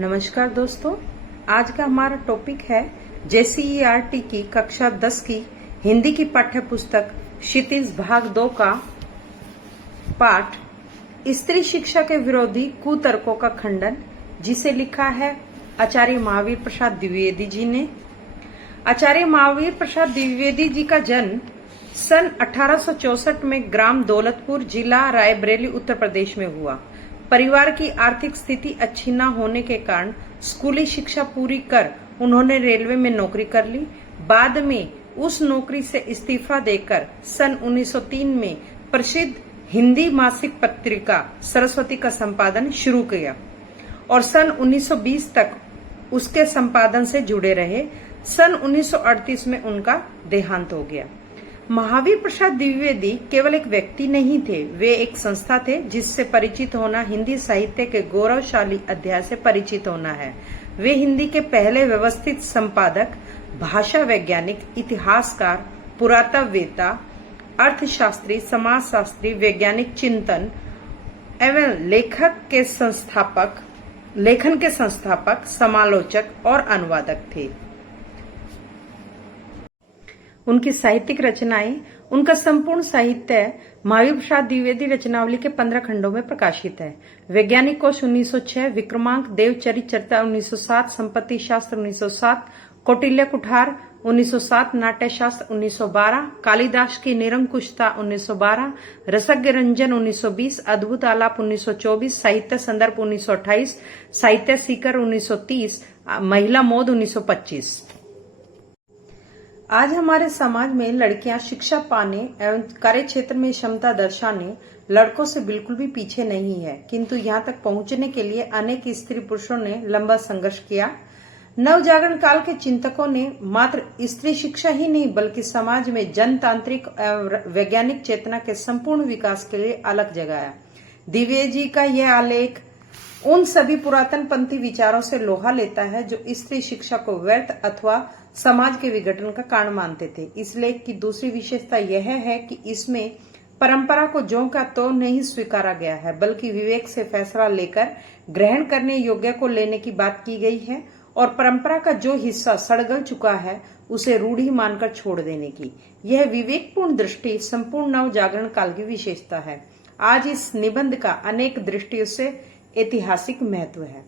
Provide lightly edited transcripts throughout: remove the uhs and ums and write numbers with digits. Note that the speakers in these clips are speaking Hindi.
नमस्कार दोस्तों, आज का हमारा टॉपिक है JCERT की कक्षा 10 की हिंदी की पाठ्य पुस्तक क्षितिज भाग 2 का पाठ स्त्री शिक्षा के विरोधी कुतर्कों का खंडन, जिसे लिखा है आचार्य महावीर प्रसाद द्विवेदी जी ने। आचार्य महावीर प्रसाद द्विवेदी जी का जन्म सन 1864 में ग्राम दौलतपुर, जिला रायबरेली, उत्तर प्रदेश में हुआ। परिवार की आर्थिक स्थिति अच्छी न होने के कारण स्कूली शिक्षा पूरी कर उन्होंने रेलवे में नौकरी कर ली। बाद में उस नौकरी से इस्तीफा देकर सन 1903 में प्रसिद्ध हिंदी मासिक पत्रिका सरस्वती का संपादन शुरू किया और सन 1920 तक उसके संपादन से जुड़े रहे। सन 1938 में उनका देहांत हो गया। महावीर प्रसाद द्विवेदी केवल एक व्यक्ति नहीं थे, वे एक संस्था थे जिससे परिचित होना हिंदी साहित्य के गौरवशाली अध्याय से परिचित होना है। वे हिंदी के पहले व्यवस्थित संपादक, भाषा वैज्ञानिक, इतिहासकार, पुरातत्ववेत्ता, अर्थशास्त्री, समाजशास्त्री, वैज्ञानिक चिंतन एवं लेखन के संस्थापक, समालोचक और अनुवादक थे। उनकी साहित्यिक रचनाएं, उनका संपूर्ण साहित्य महावीर प्रसाद द्विवेदी रचनावली के 15 खंडों में प्रकाशित है। वैज्ञानिक कोश 1906, विक्रमांक, देवचरित चरिता 1907, संपत्ति शास्त्र 1907, कौटिल्य कुठार 1907, नाट्य शास्त्र 1912, कालिदास की निरंकुशता 1912, रसज्ञ रंजन 1920, अद्भुत आलाप 1924, साहित्य संदर्भ 1928, साहित्य सीकर 1930, महिला मोद 1925। आज हमारे समाज में लड़कियां शिक्षा पाने एवं कार्य क्षेत्र में क्षमता दर्शाने लड़कों से बिल्कुल भी पीछे नहीं है, किंतु यहां तक पहुंचने के लिए अनेक स्त्री पुरुषों ने लंबा संघर्ष किया। नवजागरण काल के चिंतकों ने मात्र स्त्री शिक्षा ही नहीं बल्कि समाज में जनतांत्रिक एवं वैज्ञानिक चेतना के संपूर्ण विकास के लिए अलग जगाया। द्विवेदी जी का यह आलेख उन सभी पुरातन पंथी विचारों से लोहा लेता है जो स्त्री शिक्षा को व्यर्थ अथवा समाज के विघटन का कारण मानते थे। इस लेख की दूसरी विशेषता यह है कि इसमें परंपरा को ज्यों का त्यों नहीं स्वीकारा गया है, बल्कि विवेक से फैसला लेकर ग्रहण करने योग्य को लेने की बात की गई है और परंपरा का जो हिस्सा सड़गल चुका है उसे रूढ़ी मानकर छोड़ देने की। यह विवेकपूर्ण दृष्टि संपूर्ण नव जागरण काल की विशेषता है। आज इस निबंध का अनेक दृष्टियों से ऐतिहासिक महत्व है।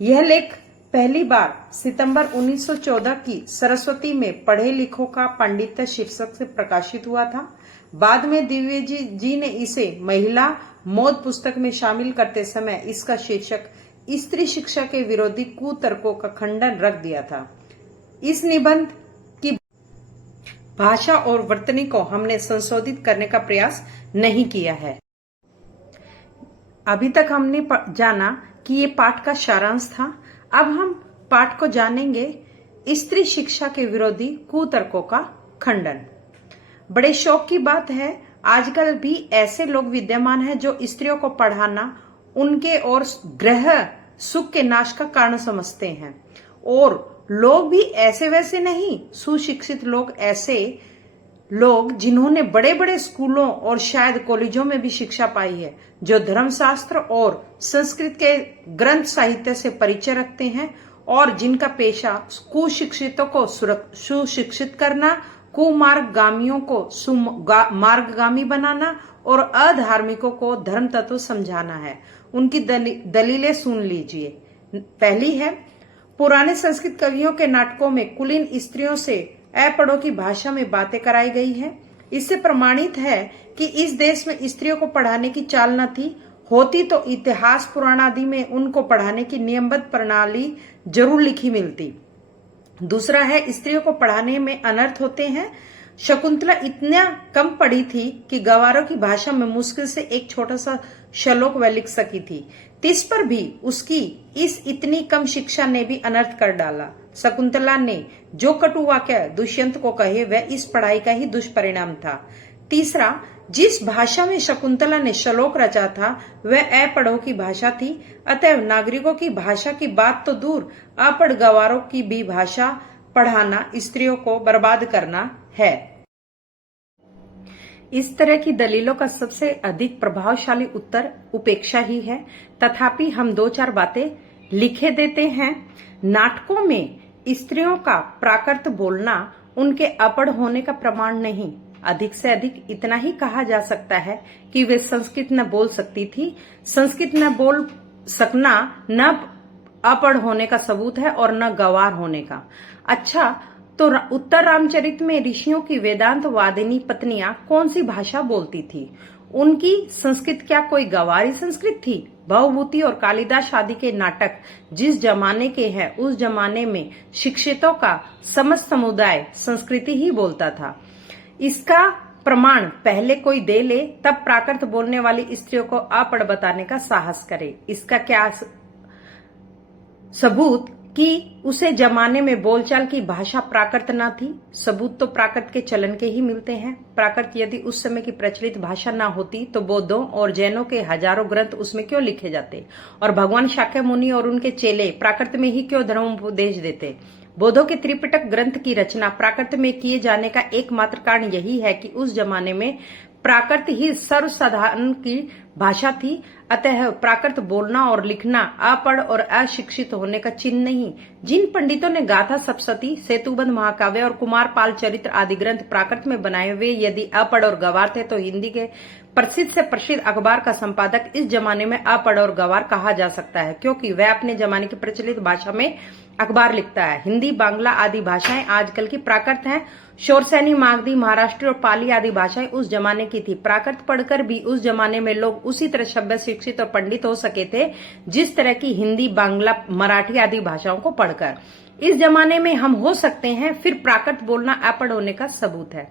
यह लेख पहली बार सितंबर 1914 की सरस्वती में पढ़े लिखों का पांडित्य शीर्षक से प्रकाशित हुआ था। बाद में द्विवेदी जी ने इसे महिला मोद पुस्तक में शामिल करते समय इसका शीर्षक स्त्री शिक्षा के विरोधी कुतर्कों का खंडन रख दिया था। इस निबंध की भाषा और वर्तनी को हमने संशोधित करने का प्रयास नहीं किया है। अभी तक हमने जाना कि ये पाठ का सारांश था। अब हम पाठ को जानेंगे स्त्री शिक्षा के विरोधी कुतर्कों का खंडन। बड़े शौक की बात है, आजकल भी ऐसे लोग विद्यमान हैं जो स्त्रियों को पढ़ाना उनके और ग्रह सुख के नाश का कारण समझते हैं। और लोग भी ऐसे वैसे नहीं, सुशिक्षित लोग, ऐसे लोग जिन्होंने बड़े बड़े स्कूलों और शायद कॉलेजों में भी शिक्षा पाई है, जो धर्मशास्त्र और संस्कृत के ग्रंथ साहित्य से परिचय रखते हैं और जिनका पेशा कुशिक्षितों को सुशिक्षित करना, कुमार्गगामियों को मार्गगामी बनाना और अधार्मिकों को धर्म तत्व समझाना है। उनकी दलीलें सुन लीजिए। पहली है, पुराने संस्कृत कवियों के नाटकों में कुलीन स्त्रियों से अपढ़ों की भाषा में बातें कराई गई है। इससे प्रमाणित है कि इस देश में स्त्रियों को पढ़ाने की चाल न थी, होती तो इतिहास पुराण आदि में उनको पढ़ाने की नियमबद्ध प्रणाली जरूर लिखी मिलती। दूसरा है, स्त्रियों को पढ़ाने में अनर्थ होते हैं। शकुंतला इतना कम पढ़ी थी कि गवारों की भाषा में मुश्किल से एक छोटा सा श्लोक वह लिख सकी थी। तिस पर भी उसकी इस इतनी कम शिक्षा ने भी अनर्थ कर डाला। शकुंतला ने जो कटु वाक्य दुष्यंत को कहे वह इस पढ़ाई का ही दुष्परिणाम था। तीसरा, जिस भाषा में शकुंतला ने श्लोक रचा था वह अपढ़ों की भाषा थी, अतएव नागरिकों की भाषा की बात तो दूर, अपढ़ गवारों की भी भाषा पढ़ाना स्त्रियों को बर्बाद करना है। इस तरह की दलीलों का सबसे अधिक प्रभावशाली उत्तर उपेक्षा ही है। तथापि हम दो चार बातें लिखे देते हैं। नाटकों में स्त्रियों का प्राकृत बोलना उनके अपढ़ होने का प्रमाण नहीं, अधिक से अधिक इतना ही कहा जा सकता है कि वे संस्कृत न बोल सकती थी। संस्कृत न बोल सकना न अपढ़ होने का सबूत है और न गंवार होने का। अच्छा, तो उत्तर रामचरित में ऋषियों की वेदांत वादिनी पत्नियां कौन सी भाषा बोलती थी? उनकी संस्कृत क्या कोई गंवारी संस्कृत थी? भवभूति और कालिदास आदि के नाटक जिस जमाने के हैं, उस जमाने में शिक्षितों का समस्त समुदाय संस्कृति ही बोलता था। इसका प्रमाण पहले कोई दे ले, तब प्राकृत बोलने वाली स्त्रियों को अपढ़ बताने का साहस करे। इसका क्या सबूत कि उसे जमाने में बोलचाल की भाषा प्राकृत न थी? सबूत तो प्राकृत के चलन के ही मिलते हैं। प्राकृत यदि उस समय की प्रचलित भाषा न होती तो बौद्धों और जैनों के हजारों ग्रंथ उसमें क्यों लिखे जाते, और भगवान शाक्य मुनि और उनके चेले प्राकृत में ही क्यों धर्मोपदेश देते? बौद्धों के त्रिपिटक ग्रंथ की रचना प्राकृत में किए जाने का एकमात्र कारण यही है कि उस जमाने में प्राकृत ही सर्वसाधारण की भाषा थी। अतः प्राकृत बोलना और लिखना अपढ़ और अशिक्षित होने का चिन्ह नहीं। जिन पंडितों ने गाथा सप्तशती, सेतुबंध महाकाव्य और कुमारपाल चरित्र आदि ग्रंथ प्राकृत में बनाए, वे यदि अपढ़ और गंवार थे तो हिंदी के प्रसिद्ध से प्रसिद्ध अखबार का संपादक इस जमाने में अपढ़ और गंवार कहा जा सकता है, क्योंकि वह अपने जमाने की प्रचलित भाषा में अखबार लिखता है। हिंदी, बांग्ला आदि भाषाएं आजकल की प्राकृत हैं। शोरसैनी, मागधी, महाराष्ट्री और पाली आदि भाषाएं उस जमाने की थी। प्राकृत पढ़कर भी उस जमाने में लोग उसी तरह सभ्य, शिक्षित और पंडित हो सके थे जिस तरह की हिंदी, बांग्ला, मराठी आदि भाषाओं को पढ़कर इस जमाने में हम हो सकते हैं। फिर प्राकृत बोलना अपढ़ होने का सबूत है।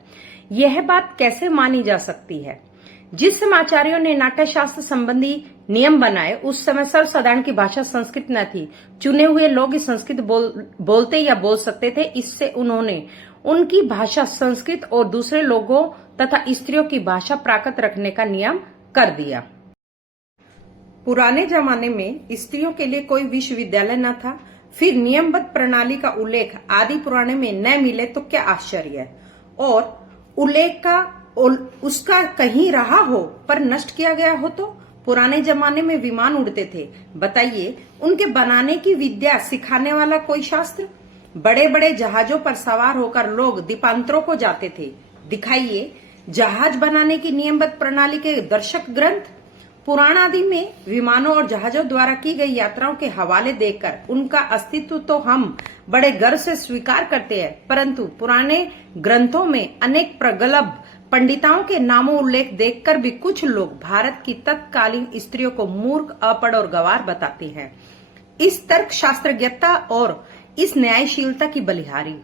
यह बात कैसे मानी जा सकती है? जिस समाचार्यों ने नाट्य शास्त्र संबंधी नियम बनाए, उस समय सर्वसाधारण की भाषा संस्कृत न थी। चुने हुए लोग ही संस्कृत बोलते या बोल सकते थे। इससे उन्होंने उनकी भाषा संस्कृत और दूसरे लोगों तथा स्त्रियों की भाषा प्राकृत रखने का नियम कर दिया। पुराने जमाने में स्त्रियों के लिए कोई विश्वविद्यालय न था। फिर नियमबद्ध प्रणाली का उल्लेख आदि पुराणे में न मिले तो क्या आश्चर्य है? और उल्लेख का उसका कहीं रहा हो पर नष्ट किया गया हो तो? पुराने जमाने में विमान उड़ते थे, बताइए उनके बनाने की विद्या सिखाने वाला कोई शास्त्र? बड़े बड़े जहाजों पर सवार होकर लोग द्वीपांतरों को जाते थे, दिखाइए जहाज बनाने की नियमबद्ध प्रणाली के दर्शक ग्रंथ। पुराण आदि में विमानों और जहाजों द्वारा की गई यात्राओं के हवाले देखकर उनका अस्तित्व तो हम बड़े गर्व से स्वीकार करते हैं, परंतु पुराने ग्रंथों में अनेक प्रगल्भ पंडिताओं के नामों उल्लेख देखकर भी कुछ लोग भारत की तत्कालीन स्त्रियों को मूर्ख, अपढ़ और गंवार बताते हैं। इस तर्क शास्त्रज्ञता और इस न्यायशीलता की बलिहारी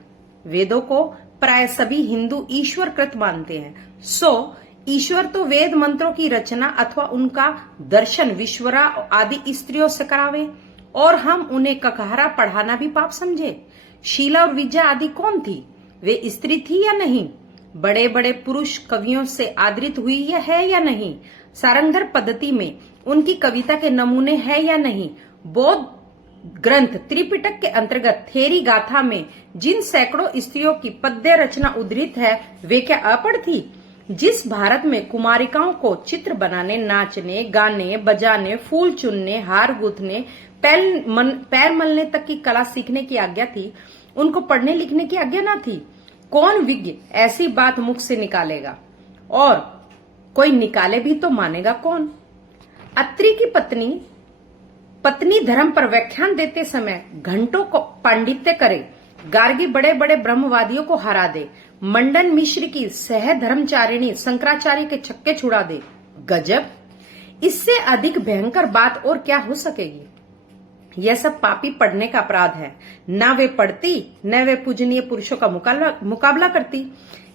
वेदों को प्राय सभी हिंदू ईश्वर कृत मानते हैं। ईश्वर तो वेद मंत्रों की रचना अथवा उनका दर्शन विश्वरा आदि स्त्रियों से करावे और हम उन्हें ककहरा पढ़ाना भी पाप समझे। शीला और विजया आदि कौन थी? वे स्त्री थी या नहीं? बड़े बड़े पुरुष कवियों से आदृत हुई है या नहीं? सारंगधर पद्धति में उनकी कविता के नमूने हैं या नहीं? बौद्ध ग्रंथ त्रिपिटक के अंतर्गत थेरी गाथा में जिन सैकड़ों स्त्रियों की पद्य रचना उद्धृत है, वे क्या अपढ़ थी? जिस भारत में कुमारिकाओं को चित्र बनाने, नाचने, गाने, बजाने, फूल चुनने, हार गूंथने, पैर मलने तक की कला सीखने की आज्ञा थी, उनको पढ़ने लिखने की आज्ञा न थी। कौन विज्ञ ऐसी बात मुख से निकालेगा? और कोई निकाले भी तो मानेगा कौन? अत्रि की पत्नी धर्म पर व्याख्यान देते समय घंटों को पांडित्य करे, गार्गी बड़े बड़े ब्रह्मवादियों को हरा दे, मंडन मिश्र की सह धर्मचारिणी शंकराचार्य के छक्के छुड़ा दे। गजब! इससे अधिक भयंकर बात और क्या हो सकेगी? यह सब पापी पढ़ने का अपराध है। न वे पढ़ती, न वे पूजनीय पुरुषों का मुकाबला करती।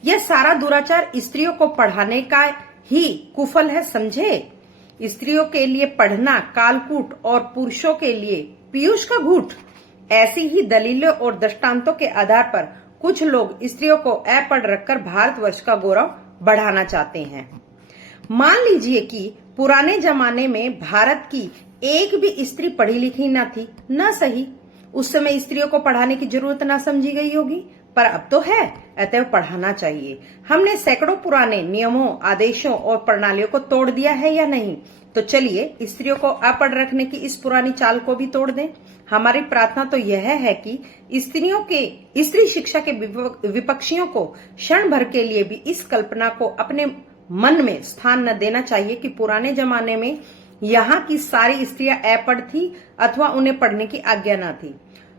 यह सारा दुराचार स्त्रियों को पढ़ाने का ही कुफल है, समझे? स्त्रियों के लिए पढ़ना कालकूट और पुरुषों के लिए पीयूष का घूट। ऐसी ही दलीलों और दृष्टांतों के आधार पर कुछ लोग स्त्रियों को अपढ़ रखकर भारतवर्ष का गौरव बढ़ाना चाहते हैं। मान लीजिए कि पुराने जमाने में भारत की एक भी स्त्री पढ़ी लिखी न थी, न सही उस समय स्त्रियों को पढ़ाने की जरूरत न समझी गई होगी, पर अब तो है, अतएव पढ़ाना चाहिए। हमने सैकड़ों पुराने नियमों, आदेशों और प्रणालियों को तोड़ दिया है या नहीं? तो चलिए स्त्रियों को अपढ़ रखने की इस पुरानी चाल को भी तोड़ दें। हमारी प्रार्थना तो यह है कि स्त्री शिक्षा के विपक्षियों को क्षण भर के लिए भी इस कल्पना को अपने मन में स्थान न देना चाहिए कि पुराने जमाने में यहाँ की सारी स्त्रियां अपढ़ थी अथवा उन्हें पढ़ने की आज्ञा न थी।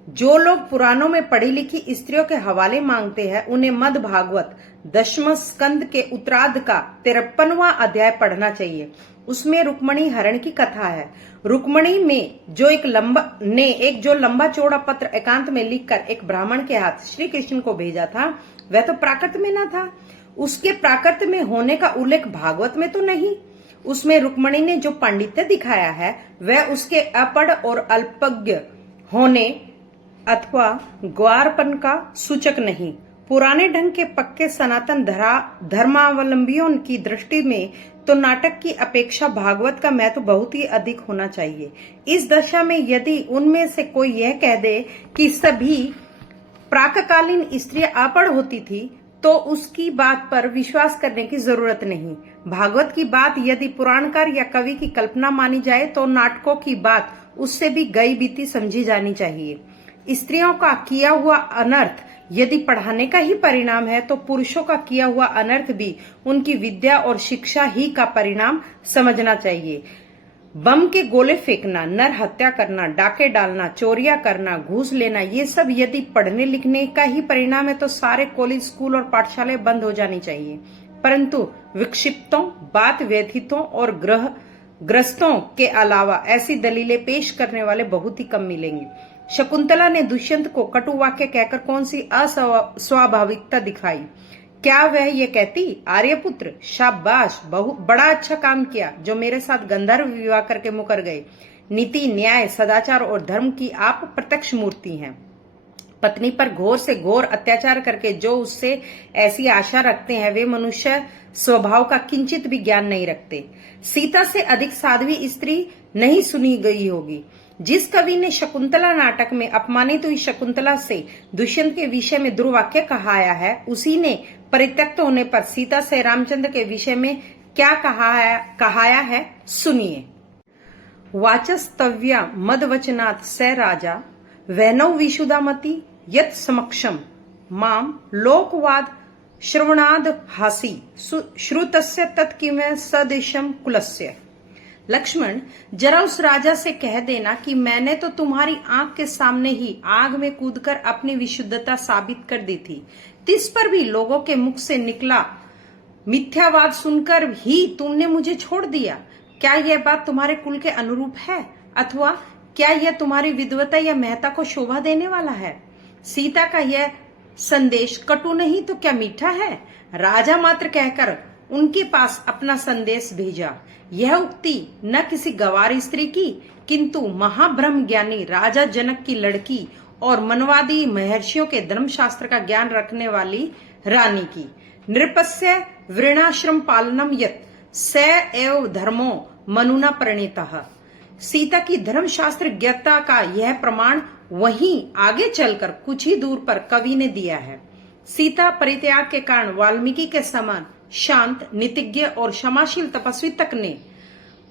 जो लोग पुराणों में पढ़ी लिखी स्त्रियों के हवाले मांगते हैं, उन्हें मद भागवत 10वें स्कंद के उत्तरार्ध का 53वां अध्याय पढ़ना चाहिए। उसमें रुक्मणी हरण की कथा है। रुक्मणी में जो लंबा चौड़ा पत्र एकांत में लिखकर एक ब्राह्मण के हाथ श्री कृष्ण को भेजा था, वह तो प्राकृत में न था। उसके प्राकृत में होने का उल्लेख भागवत में तो नहीं। उसमें रुक्मणी ने जो पांडित्य दिखाया है वह उसके अपढ़ और अल्पज्ञ होने अथवा ग्वारपन का सूचक नहीं। पुराने ढंग के पक्के सनातन धर्मावलंबियों की दृष्टि में तो नाटक की अपेक्षा भागवत का महत्व बहुत ही अधिक होना चाहिए। इस दशा में यदि उनमें से कोई यह कह दे कि सभी प्राककालीन स्त्रियां अपढ़ होती थी, तो उसकी बात पर विश्वास करने की जरूरत नहीं। भागवत की बात यदि पुराणकार या कवि की कल्पना मानी जाए तो नाटकों की बात उससे भी गई बीती समझी जानी चाहिए। स्त्रियों का किया हुआ अनर्थ यदि पढ़ाने का ही परिणाम है, तो पुरुषों का किया हुआ अनर्थ भी उनकी विद्या और शिक्षा ही का परिणाम समझना चाहिए। बम के गोले फेंकना, नर हत्या करना, डाके डालना, चोरियां करना, घूस लेना, ये सब यदि पढ़ने लिखने का ही परिणाम है तो सारे कॉलेज, स्कूल और पाठशालाएं बंद हो जानी चाहिए। परंतु विक्षिप्तों, बात व्यथितों और ग्रस्तों के अलावा ऐसी दलीलें पेश करने वाले बहुत ही कम मिलेंगे। शकुंतला ने दुष्यंत को कटु वाक्य कहकर कौन सी अस्वाभाविकता दिखाई? क्या वह ये कहती, आर्यपुत्र शाबाश, बड़ा अच्छा काम किया जो मेरे साथ गंधर्व विवाह करके मुकर गए। नीति, न्याय, सदाचार और धर्म की आप प्रत्यक्ष मूर्ति हैं। पत्नी पर घोर से घोर अत्याचार करके जो उससे ऐसी आशा रखते हैं, वे मनुष्य स्वभाव का किंचित भी ज्ञान नहीं रखते। सीता से अधिक साध्वी स्त्री नहीं सुनी गई होगी। जिस कवि ने शकुंतला नाटक में अपमानित हुई शकुंतला से दुष्यंत के विषय में दुर्वाक्य कहाया है, उसी ने परित्यक्त होने पर सीता से रामचंद्र के विषय में क्या कहाया है, सुनिए। वाचस्तव्या मदवचनात् स राजा वैनौ विशुदामति यत् समक्षम माम लोकवाद श्रवणाद हासी श्रुतस्य तत्किंव सदृशम कुलस्य। लक्ष्मण, जरा उस राजा से कह देना कि मैंने तो तुम्हारी आंख के सामने ही आग में कूदकर अपनी विशुद्धता साबित कर दी थी। तिस पर भी लोगों के मुख से निकला मिथ्यावाद सुनकर ही तुमने मुझे छोड़ दिया। क्या यह बात तुम्हारे कुल के अनुरूप है, अथवा क्या यह तुम्हारी विद्वता या महता को शोभा देने वाला है? सीता का यह संदेश कटु नहीं तो क्या मीठा है? राजा मात्र कहकर उनके पास अपना संदेश भेजा। यह उक्ति न किसी गवार स्त्री की, किंतु महाब्रह्म ज्ञानी राजा जनक की लड़की और मनवादी महर्षियों के धर्मशास्त्र का ज्ञान रखने वाली रानी की। नृपस्य वृणाश्रम पालनम यत् स एव धर्मो मनुना प्रणीतः। सीता की धर्मशास्त्र ज्ञता का यह प्रमाण वहीं आगे चलकर कुछ ही दूर पर कवि ने दिया है। सीता परित्याग के कारण वाल्मीकि के समान शांत, नीतिज्ञ और क्षमाशील तपस्वी तक ने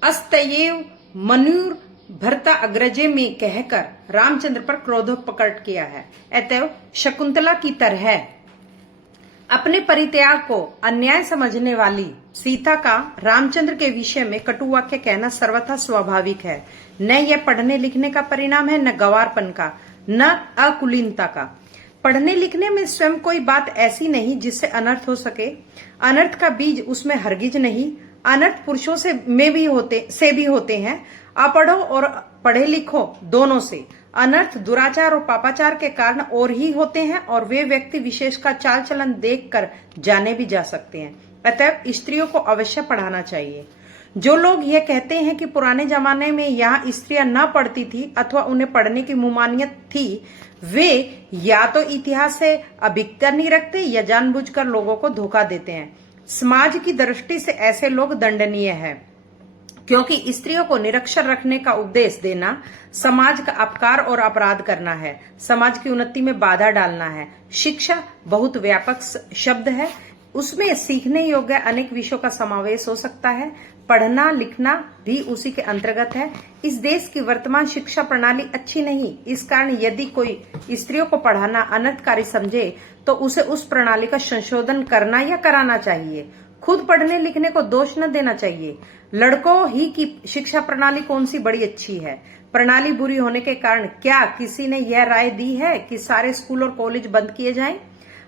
अस्तयेव मनुर भरता अग्रजे में कहकर रामचंद्र पर क्रोध प्रकट किया है। अतएव शकुंतला की तरह अपने परित्याग को अन्याय समझने वाली सीता का रामचंद्र के विषय में कटु वाक्य कहना सर्वथा स्वाभाविक है। न यह पढ़ने लिखने का परिणाम है, न गवारपन का, न अकुलीनता का। पढ़ने लिखने में स्वयं कोई बात ऐसी नहीं जिससे अनर्थ हो सके। अनर्थ का बीज उसमें हरगिज नहीं। अनर्थ पुरुषों से भी होते हैं, अपढ़ो और पढ़े लिखो दोनों से। अनर्थ दुराचार और पापाचार के कारण और ही होते हैं, और वे व्यक्ति विशेष का चाल चलन देखकर जाने भी जा सकते हैं। अतः स्त्रियों को अवश्य पढ़ाना चाहिए। जो लोग यह कहते हैं कि पुराने जमाने में यहाँ स्त्रियां न पढ़ती थी अथवा उन्हें पढ़ने की मुमानियत थी, वे या तो इतिहास से अभिज्ञता नहीं रखते या जानबूझकर लोगों को धोखा देते हैं। समाज की दृष्टि से ऐसे लोग दंडनीय है। क्योंकि स्त्रियों को निरक्षर रखने का उपदेश देना समाज का अपकार और अपराध करना है, समाज की उन्नति में बाधा डालना है। शिक्षा बहुत व्यापक शब्द है, उसमें सीखने योग्य अनेक विषयों का समावेश हो सकता है। पढ़ना लिखना भी उसी के अंतर्गत है। इस देश की वर्तमान शिक्षा प्रणाली अच्छी नहीं, इस कारण यदि कोई स्त्रियों को पढ़ाना अनर्थकारी समझे तो उसे उस प्रणाली का संशोधन करना या कराना चाहिए। खुद पढ़ने लिखने को दोष न देना चाहिए। लड़कों ही की शिक्षा प्रणाली कौन सी बड़ी अच्छी है? प्रणाली बुरी होने के कारण क्या किसी ने यह राय दी है कि सारे स्कूल और कॉलेज बंद किए जाएं?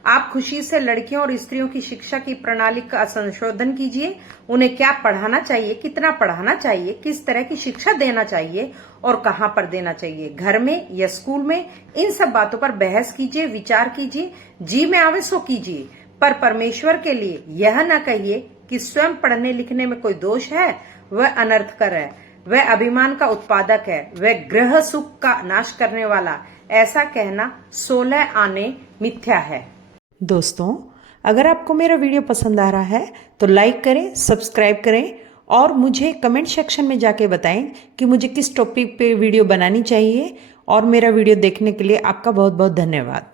आप खुशी से लड़कियों और स्त्रियों की शिक्षा की प्रणाली का संशोधन कीजिए। उन्हें क्या पढ़ाना चाहिए, कितना पढ़ाना चाहिए, किस तरह की शिक्षा देना चाहिए और कहां पर देना चाहिए, घर में या स्कूल में, इन सब बातों पर बहस कीजिए, विचार कीजिए, जी में आवे सो कीजिए। पर परमेश्वर के लिए यह न कहिए कि स्वयं पढ़ने लिखने में कोई दोष है, वह अनर्थकर है, वह अभिमान का उत्पादक है, वह गृह सुख का नाश करने वाला। ऐसा कहना 16 आने मिथ्या है। दोस्तों, अगर आपको मेरा वीडियो पसंद आ रहा है तो लाइक करें, सब्सक्राइब करें और मुझे कमेंट सेक्शन में जाके बताएं कि मुझे किस टॉपिक पे वीडियो बनानी चाहिए। और मेरा वीडियो देखने के लिए आपका बहुत बहुत धन्यवाद।